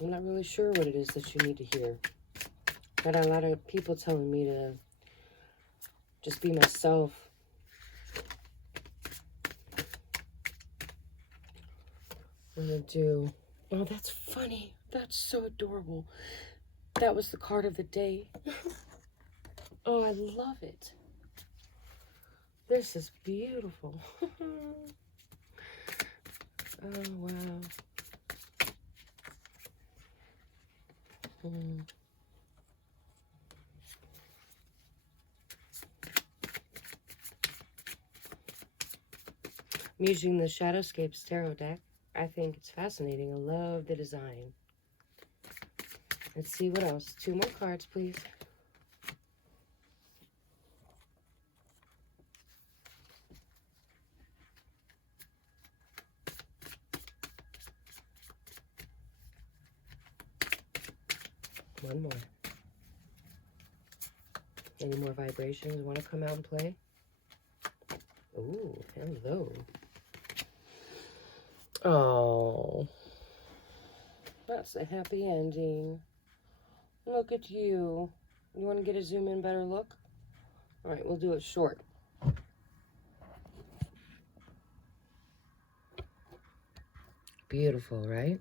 I'm not really sure what it is that you need to hear. Got a lot of people telling me to just be myself. I'm gonna do... Oh, that's funny. That's so adorable. That was the card of the day. Oh, I love it. This is beautiful. Oh, wow. I'm using the Shadowscapes Tarot deck. I think it's fascinating. I love the design. Let's see what else. 2 more cards, please. One more. Any more vibrations want to come out and play? Ooh, hello. Oh, that's a happy ending. Look at you. You want to get a zoom in better look? All right, we'll do it short. Beautiful, right?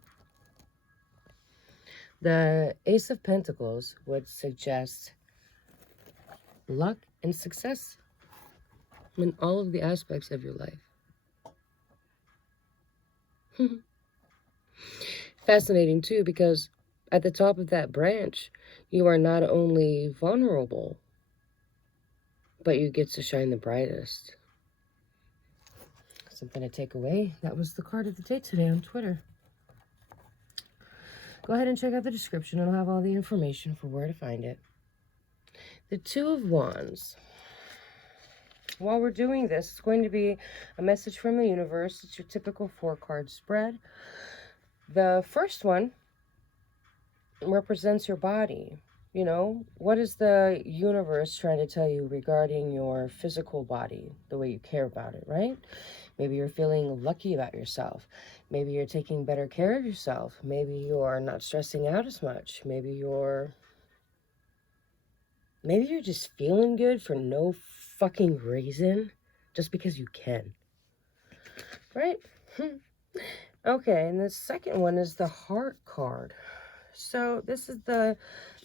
The Ace of Pentacles would suggest luck and success in all of the aspects of your life. Fascinating, too, because at the top of that branch, you are not only vulnerable, but you get to shine the brightest. Something to take away. That was the card of the day today on Twitter. Go ahead and check out the description. It'll have all the information for where to find it. The Two of Wands. While we're doing this, it's going to be a message from the universe. It's your typical 4-card spread. The first one represents your body. You know, what is the universe trying to tell you regarding your physical body, the way you care about it, right? Maybe you're feeling lucky about yourself. Maybe you're taking better care of yourself. Maybe you're not stressing out as much. Maybe you're just feeling good for no fucking reason, just because you can, right? Okay, and the second one is the Heart card. So this is the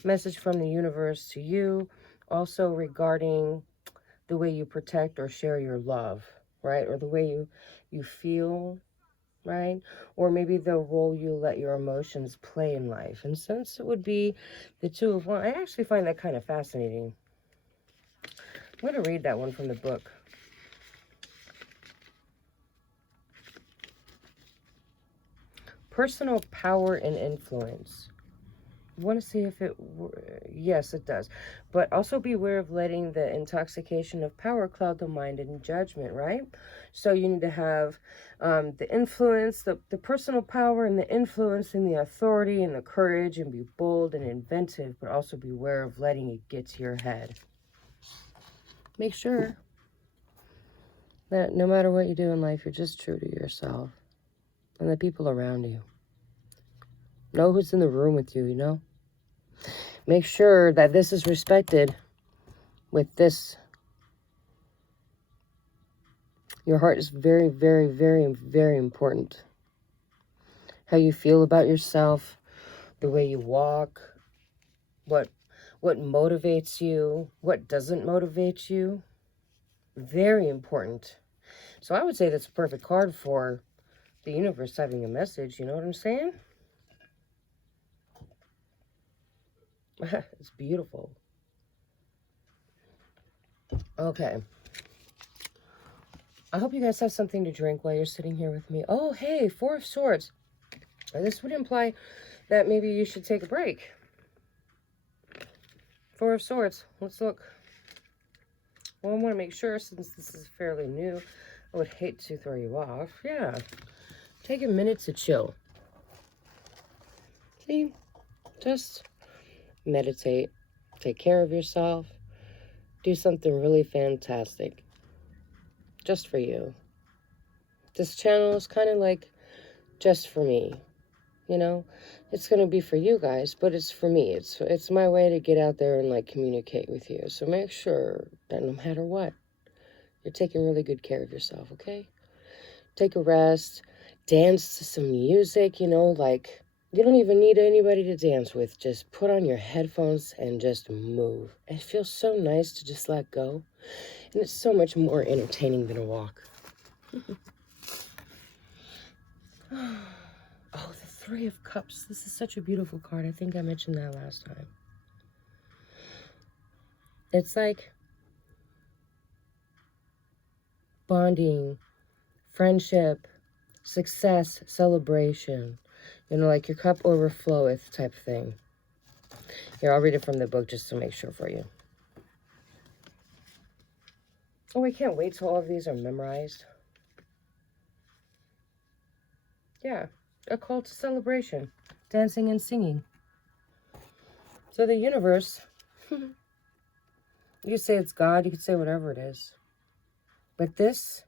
message from the universe to you, also regarding the way you protect or share your love, right? Or the way you feel, right? Or maybe the role you let your emotions play in life. And since it would be the Two of Wands, I actually find that kind of fascinating. I'm going to read that one from the book. Personal power and influence. I want to see if it... Yes, it does. But also beware of letting the intoxication of power cloud the mind and judgment, right? So you need to have the influence, the personal power and the influence and the authority and the courage, and be bold and inventive, but also beware of letting it get to your head. Make sure that no matter what you do in life, you're just true to yourself and the people around you. Know who's in the room with you, you know? Make sure that this is respected with this. Your heart is very, very, very, very important. How you feel about yourself, the way you walk, what motivates you, what doesn't motivate you. Very important. So I would say that's a perfect card for the universe having a message, you know what I'm saying? It's beautiful. Okay. I hope you guys have something to drink while you're sitting here with me. Oh, hey, 4 of Swords. This would imply that maybe you should take a break. 4 of Swords. Let's look. Well, I want to make sure, since this is fairly new, I would hate to throw you off. Yeah. Take a minute to chill. See? Just meditate. Take care of yourself. Do something really fantastic. Just for you. This channel is kind of like just for me. You know, it's going to be for you guys, but it's for me. It's my way to get out there and like communicate with you. So make sure that no matter what, you're taking really good care of yourself, okay? Take a rest, dance to some music, you know, like you don't even need anybody to dance with. Just put on your headphones and just move. It feels so nice to just let go. And it's so much more entertaining than a walk. Oh, the Three of Cups. This is such a beautiful card. I think I mentioned that last time. It's like bonding, friendship, success, celebration. You know, like your cup overfloweth type thing. Here, I'll read it from the book just to make sure for you. Oh, I can't wait till all of these are memorized. Yeah, a call to celebration, dancing and singing. So the universe, you could say it's God, you could say whatever it is. But this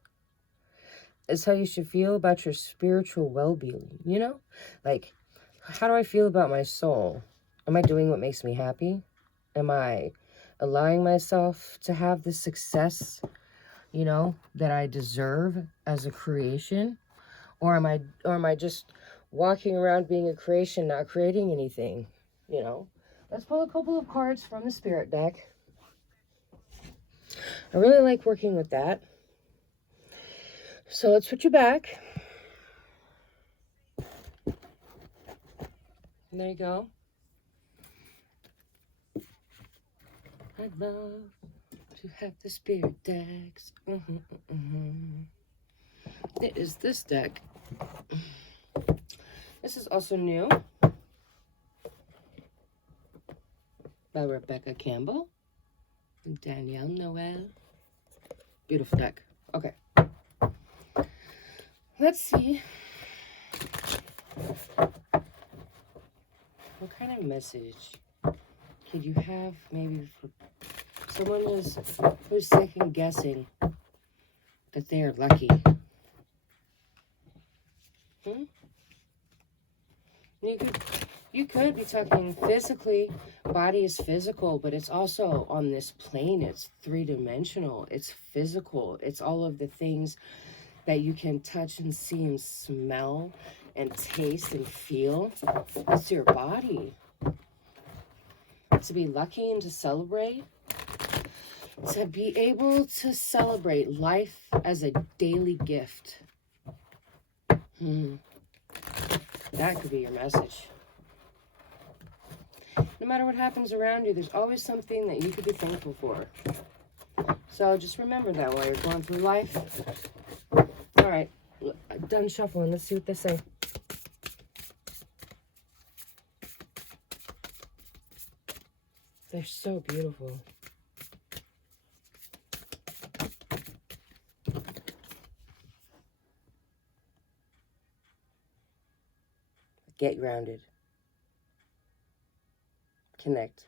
is how you should feel about your spiritual well-being, you know? Like, how do I feel about my soul? Am I doing what makes me happy? Am I allowing myself to have the success, you know, that I deserve as a creation? Or am I just walking around being a creation, not creating anything, you know? Let's pull a couple of cards from the spirit deck. I really like working with that. So let's switch you back. And there you go. I'd love to have the spirit decks. It is this deck. This is also new by Rebecca Campbell and Danielle Noel. Beautiful deck. Okay. Let's see. What kind of message could you have maybe for someone who's second guessing that they are lucky? You could be talking physically. Body is physical, but it's also on this plane. It's three-dimensional. It's physical. It's all of the things that you can touch and see and smell and taste and feel. It's your body. To be lucky and to celebrate. To be able to celebrate life as a daily gift. That could be your message. No matter what happens around you, there's always something that you could be thankful for. So just remember that while you're going through life. All right, done shuffling. Let's see what they say. They're so beautiful. Get grounded. Connect.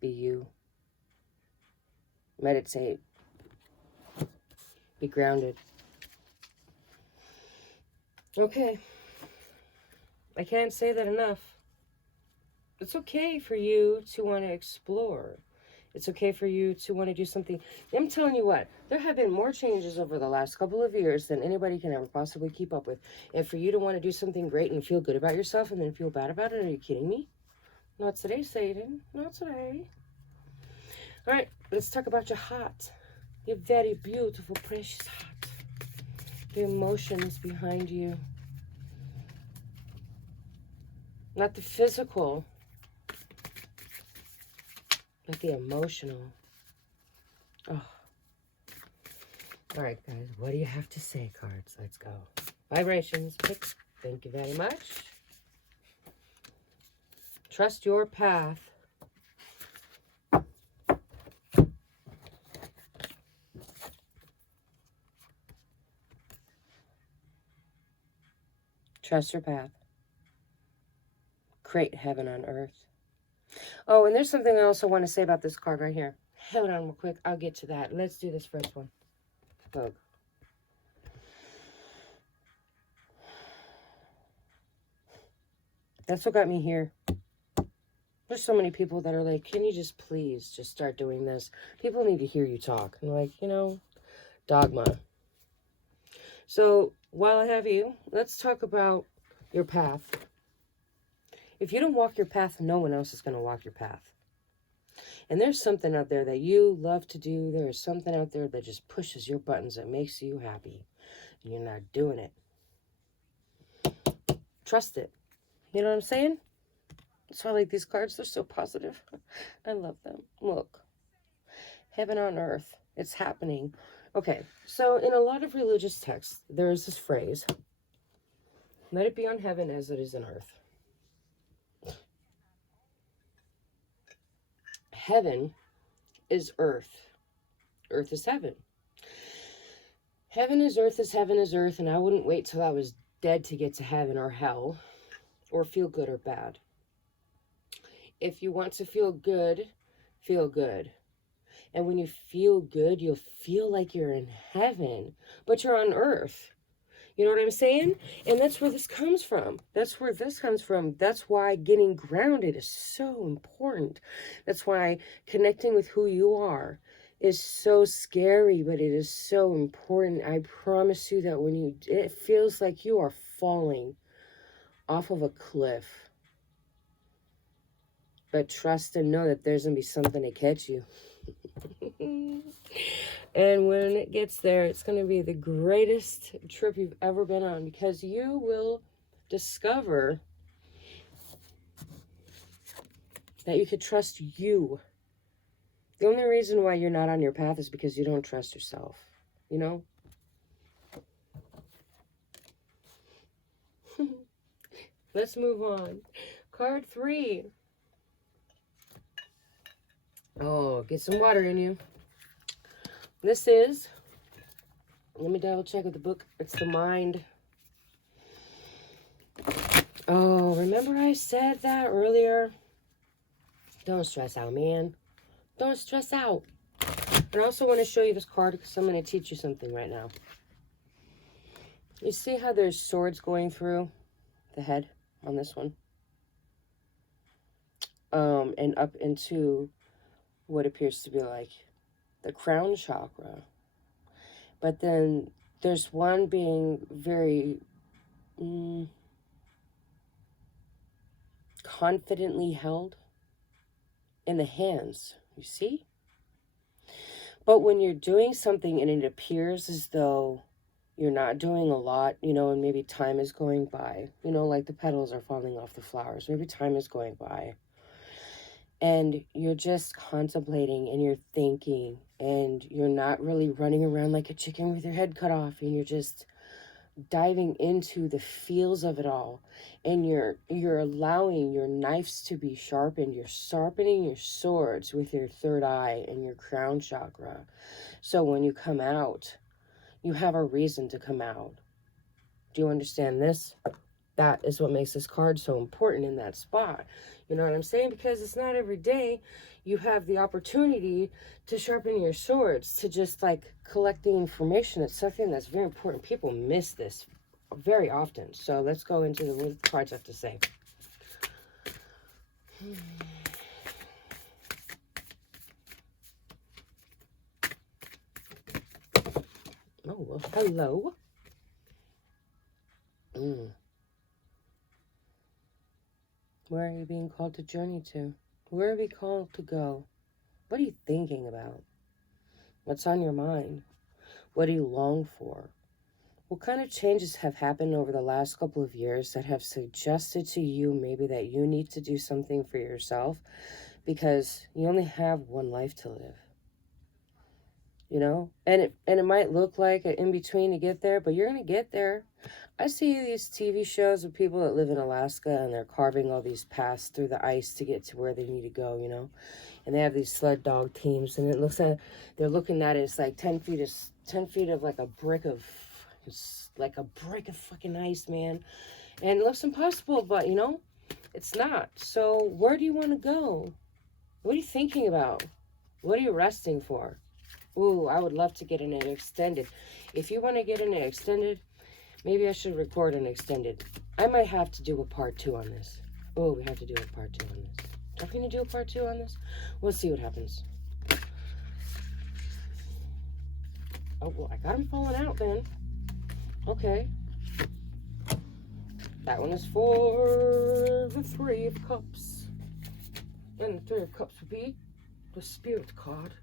Be you. Meditate. Be grounded. Okay. I can't say that enough. It's okay for you to want to explore. It's okay for you to want to do something. I'm telling you what, there have been more changes over the last couple of years than anybody can ever possibly keep up with. And for you to want to do something great and feel good about yourself and then feel bad about it, are you kidding me? Not today, Satan. Not today. All right, let's talk about your heart. Your very beautiful, precious heart. The emotions behind you. Not the physical, but the emotional. Oh. All right, guys, what do you have to say, cards? Let's go. Vibrations, pick. Thank you very much. Trust your path. Trust your path. Create heaven on earth. Oh, and there's something I also want to say about this card right here. Hold on real quick. I'll get to that. Let's do this first one. Look. That's what got me here. There's so many people that are like, can you just please just start doing this? People need to hear you talk. And like, you know, dogma. So while I have you, let's talk about your path. If you don't walk your path, no one else is going to walk your path. And there's something out there that you love to do. There is something out there that just pushes your buttons, that makes you happy. And you're not doing it. Trust it. You know what I'm saying? So I like these cards. They're so positive. I love them. Look. Heaven on earth. It's happening. Okay. So in a lot of religious texts, there is this phrase. Let it be on heaven as it is on earth. Heaven is earth. Earth is heaven. Heaven is earth as heaven is earth. And I wouldn't wait till I was dead to get to heaven or hell. Or feel good or bad. If you want to feel good, feel good. And when you feel good, you'll feel like you're in heaven, but you're on earth. You know what I'm saying? And that's where this comes from. That's where this comes from. That's why getting grounded is so important. That's why connecting with who you are is so scary, but it is so important. I promise you that when it feels like you are falling off of a cliff. But trust and know that there's going to be something to catch you. And when it gets there, it's going to be the greatest trip you've ever been on, because you will discover that you could trust you. The only reason why you're not on your path is because you don't trust yourself. You know? Let's move on. Card 3. Oh, get some water in you. This is, let me double check with the book. It's the mind. Oh, remember I said that earlier? Don't stress out, man. Don't stress out. And I also want to show you this card because I'm going to teach you something right now. You see how there's swords going through the head on this one? And up into what appears to be like the crown chakra. But then there's one being very confidently held in the hands, you see? But when you're doing something and it appears as though you're not doing a lot, you know, and maybe time is going by, you know, like the petals are falling off the flowers, maybe time is going by. And you're just contemplating and you're thinking and you're not really running around like a chicken with your head cut off, and you're just diving into the feels of it all, and you're allowing your knives to be sharpened. You're sharpening your swords with your third eye and your crown chakra. So when you come out, you have a reason to come out. Do you understand this? That is what makes this card so important in that spot. You know what I'm saying? Because it's not every day you have the opportunity to sharpen your swords, to just like collecting information. It's something that's very important. People miss this very often. So let's go into what the cards have to say. Oh, well, hello. Where are you being called to journey to? Where are we called to go? What are you thinking about? What's on your mind? What do you long for? What kind of changes have happened over the last couple of years that have suggested to you maybe that you need to do something for yourself, because you only have one life to live? You know? And it might look like an in-between to get there, but you're going to get there. I see these TV shows of people that live in Alaska and they're carving all these paths through the ice to get to where they need to go, you know? And they have these sled dog teams, and it looks like they're looking at it, it's like 10 feet of like a brick of, it's like a brick of fucking ice, man. And it looks impossible, but you know, it's not. So where do you want to go? What are you thinking about? What are you resting for? Ooh, I would love to get in an extended. If you want to get in an extended, maybe I should record an extended. I might have to do a part 2 on this. Oh, we have to do a part 2 on this. Are we going to do a part 2 on this? We'll see what happens. Oh, well, I got them falling out then. Okay. That one is for the Three of Cups. And the Three of Cups would be the Spirit card.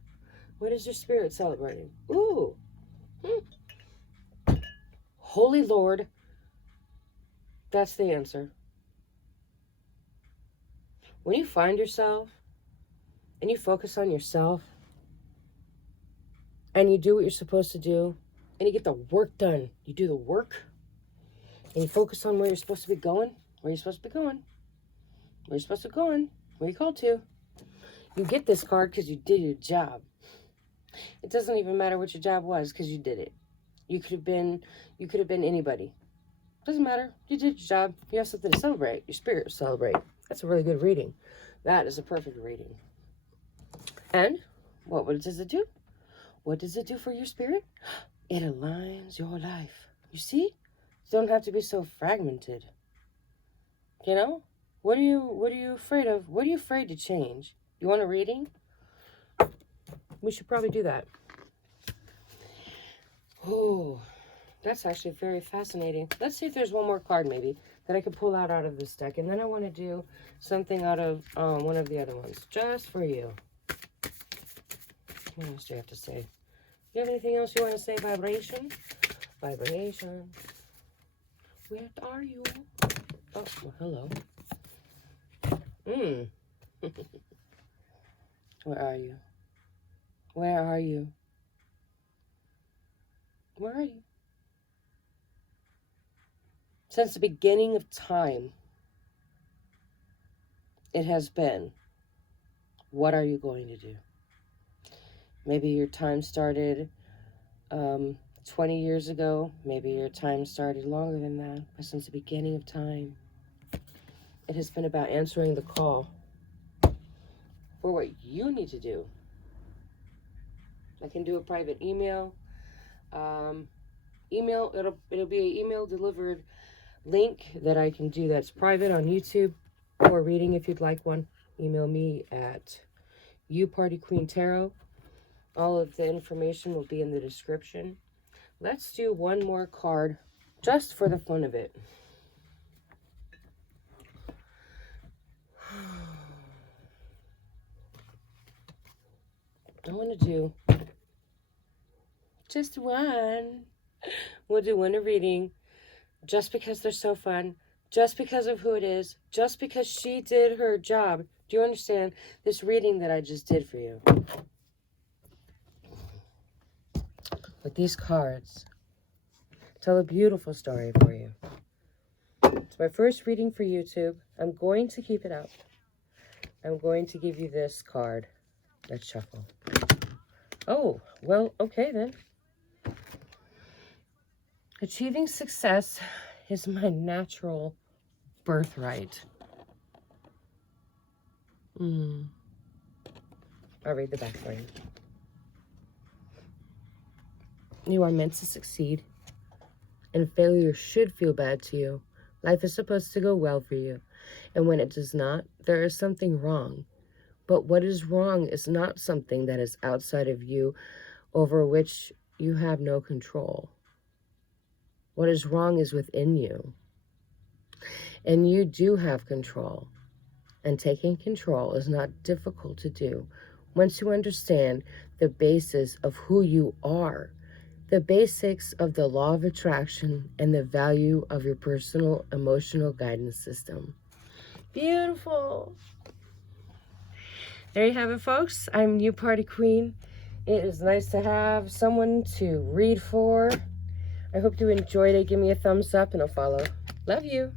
What is your spirit celebrating? Ooh. Holy Lord. That's the answer. When you find yourself and you focus on yourself and you do what you're supposed to do and you get the work done, you do the work and you focus on where you're supposed to be going, where you're supposed to be going, where you're supposed to be going, where you're called to, you get this card because you did your job. It doesn't even matter what your job was because you did it. You could have been anybody. Doesn't matter. You did your job. You have something to celebrate. Your spirit to celebrate. That's a really good reading. That is a perfect reading. And what does it do? What does it do for your spirit? It aligns your life. You see? You don't have to be so fragmented. You know? What are you afraid of? What are you afraid to change? You want a reading? We should probably do that. Oh, that's actually very fascinating. Let's see if there's one more card maybe that I could pull out of this deck. And then I want to do something out of one of the other ones. Just for you. What else do you have to say? You have anything else you want to say? Vibration? Vibration. Where are you? Oh, well, hello. Where are you? Where are you? Where are you? Since the beginning of time, it has been, what are you going to do? Maybe your time started 20 years ago. Maybe your time started longer than that. But since the beginning of time, it has been about answering the call for what you need to do. I can do a private email. It'll be an email delivered link that I can do that's private on YouTube or reading if you'd like one. Email me at YouPartyQueenTarot. All of the information will be in the description. Let's do one more card just for the fun of it. I want to do just one. We'll do one reading just because they're so fun, just because of who it is, just because she did her job. Do you understand this reading that I just did for you? With these cards, tell a beautiful story for you. It's my first reading for YouTube. I'm going to keep it up. I'm going to give you this card. Let's shuffle. Oh, well, okay then. Achieving success is my natural birthright. I'll read the back for you. You are meant to succeed, and failure should feel bad to you. Life is supposed to go well for you, and when it does not, there is something wrong. But what is wrong is not something that is outside of you, over which you have no control. What is wrong is within you, and you do have control. And taking control is not difficult to do once you understand the basis of who you are, the basics of the law of attraction, and the value of your personal emotional guidance system. Beautiful. There you have it, folks. I'm You Party Queen. It is nice to have someone to read for. I hope you enjoyed it. Give me a thumbs up and a follow. Love you.